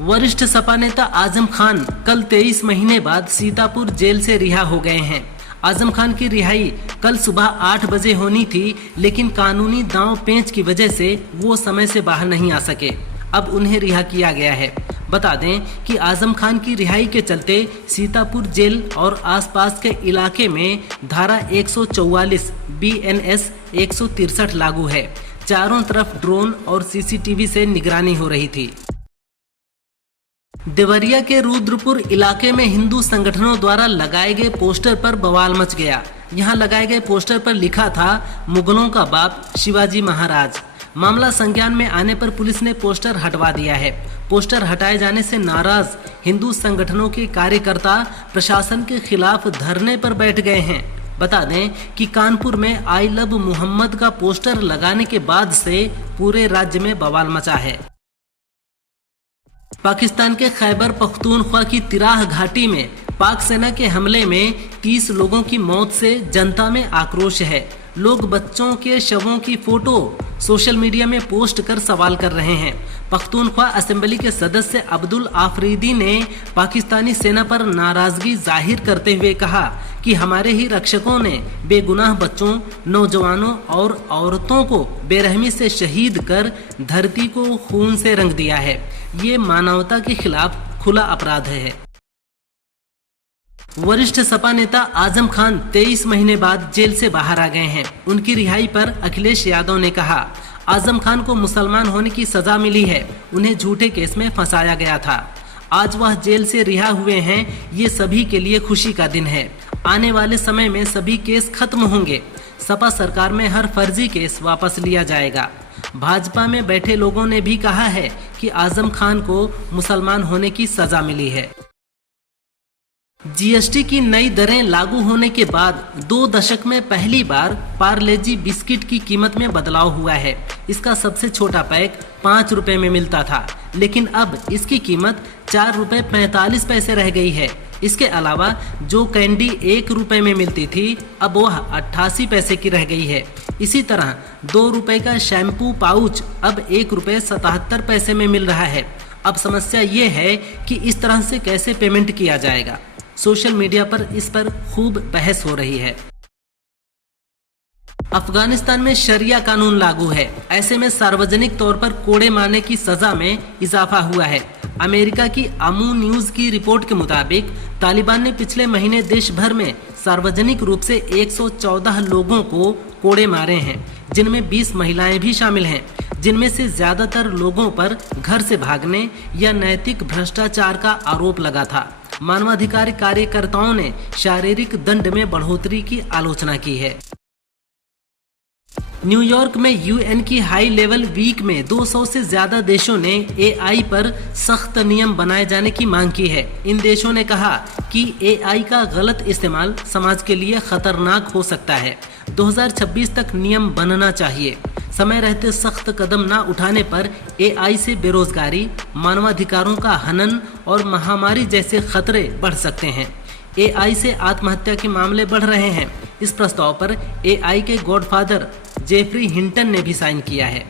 वरिष्ठ सपा नेता आजम खान कल 23 महीने बाद सीतापुर जेल से रिहा हो गए हैं। आजम खान की रिहाई कल सुबह 8 बजे होनी थी, लेकिन कानूनी दांव पेंच की वजह से वो समय से बाहर नहीं आ सके। अब उन्हें रिहा किया गया है। बता दें कि आजम खान की रिहाई के चलते सीतापुर जेल और आसपास के इलाके में धारा 144 BNS 163 लागू है। चारों तरफ ड्रोन और CCTV से निगरानी हो रही थी। देवरिया के रुद्रपुर इलाके में हिंदू संगठनों द्वारा लगाए गए पोस्टर पर बवाल मच गया। यहां लगाए गए पोस्टर पर लिखा था, मुगलों का बाप शिवाजी महाराज। मामला संज्ञान में आने पर पुलिस ने पोस्टर हटवा दिया है। पोस्टर हटाए जाने से नाराज हिंदू संगठनों के कार्यकर्ता प्रशासन के खिलाफ धरने पर बैठ गए हैं। बता दें कि कानपुर में आई लव मोहम्मद का पोस्टर लगाने के बाद से पूरे राज्य में बवाल मचा है। पाकिस्तान के खैबर पख्तूनख्वा की तिराह घाटी में पाक सेना के हमले में 30 लोगों की मौत से जनता में आक्रोश है। लोग बच्चों के शवों की फोटो सोशल मीडिया में पोस्ट कर सवाल कर रहे हैं। पख्तूनख्वा असेंबली के सदस्य अब्दुल आफरीदी ने पाकिस्तानी सेना पर नाराजगी जाहिर करते हुए कहा कि हमारे ही रक्षकों ने बेगुनाह बच्चों, नौजवानों और औरतों को बेरहमी से शहीद कर धरती को खून से रंग दिया है। ये मानवता के खिलाफ खुला अपराध है। वरिष्ठ सपा नेता आजम खान 23 महीने बाद जेल से बाहर आ गए हैं। उनकी रिहाई पर अखिलेश यादव ने कहा, आजम खान को मुसलमान होने की सजा मिली है। उन्हें झूठे केस में फंसाया गया था। आज वह जेल से रिहा हुए हैं। ये सभी के लिए खुशी का दिन है। आने वाले समय में सभी केस खत्म होंगे। सपा सरकार में हर फर्जी केस वापस लिया जाएगा। भाजपा में बैठे लोगों ने भी कहा है कि आजम खान को मुसलमान होने की सजा मिली है। GST की नई दरें लागू होने के बाद 2 दशक में पहली बार पार्ले-जी बिस्किट की कीमत में बदलाव हुआ है। इसका सबसे छोटा पैक 5 रुपए में मिलता था, लेकिन अब इसकी कीमत 4 रुपए 45 पैसे रह गई है। इसके अलावा जो कैंडी 1 रुपए में मिलती थी, अब वह 88 पैसे की रह गई है। इसी तरह 2 रुपए का शैम्पू पाउच अब 1 रुपए 77 पैसे में मिल रहा है। अब समस्या ये है कि इस तरह से कैसे पेमेंट किया जाएगा। सोशल मीडिया पर इस पर खूब बहस हो रही है। अफगानिस्तान में शरिया कानून लागू है। ऐसे में सार्वजनिक तौर पर कोड़े मारने की सजा में इजाफा हुआ है। अमेरिका की आमू न्यूज की रिपोर्ट के मुताबिक तालिबान ने पिछले महीने देश भर में सार्वजनिक रूप से 114 लोगों को कोड़े मारे हैं, जिनमें 20 महिलाएं भी शामिल हैं, जिनमें से ज्यादातर लोगों पर घर से भागने या नैतिक भ्रष्टाचार का आरोप लगा था। मानवाधिकार कार्यकर्ताओं ने शारीरिक दंड में बढ़ोतरी की आलोचना की है। न्यूयॉर्क में UN की हाई लेवल वीक में 200 से ज्यादा देशों ने AI पर सख्त नियम बनाए जाने की मांग की है। इन देशों ने कहा कि AI का गलत इस्तेमाल समाज के लिए खतरनाक हो सकता है। 2026 तक नियम बनना चाहिए। समय रहते सख्त कदम न उठाने पर AI से बेरोजगारी, मानवाधिकारों का हनन और महामारी जैसे खतरे बढ़ सकते हैं। AI से आत्महत्या के मामले बढ़ रहे हैं। इस प्रस्ताव पर AI के गॉडफादर जेफरी हिंटन ने भी साइन किया है।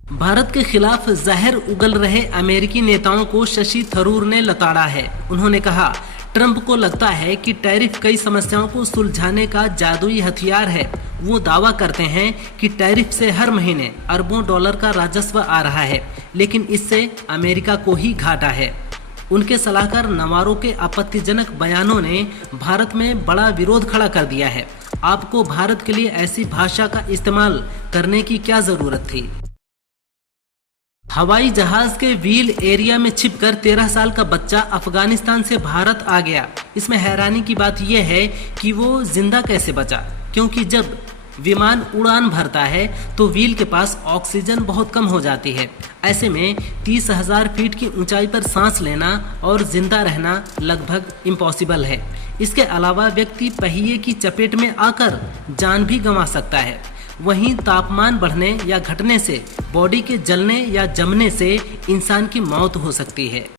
भारत के खिलाफ जहर उगल रहे अमेरिकी नेताओं को शशि थरूर ने लताड़ा है। उन्होंने कहा, ट्रंप को लगता है कि टैरिफ कई समस्याओं को सुलझाने का जादुई हथियार है। वो दावा करते हैं कि टैरिफ से हर महीने अरबों डॉलर का राजस्व आ रहा है, लेकिन इससे अमेरिका को ही घाटा है। उनके सलाहकार नवारो के आपत्तिजनक बयानों ने भारत में बड़ा विरोध खड़ा कर दिया है। आपको भारत के लिए ऐसी भाषा का इस्तेमाल करने की क्या जरूरत थी। हवाई जहाज के व्हील एरिया में छिपकर 13 साल का बच्चा अफगानिस्तान से भारत आ गया। इसमें हैरानी की बात यह है कि वो जिंदा कैसे बचा, क्योंकि जब विमान उड़ान भरता है तो व्हील के पास ऑक्सीजन बहुत कम हो जाती है। ऐसे में 30,000 फीट की ऊंचाई पर सांस लेना और जिंदा रहना लगभग इम्पॉसिबल है। इसके अलावा व्यक्ति पहिए की चपेट में आकर जान भी गंवा सकता है। वहीं तापमान बढ़ने या घटने से बॉडी के जलने या जमने से इंसान की मौत हो सकती है।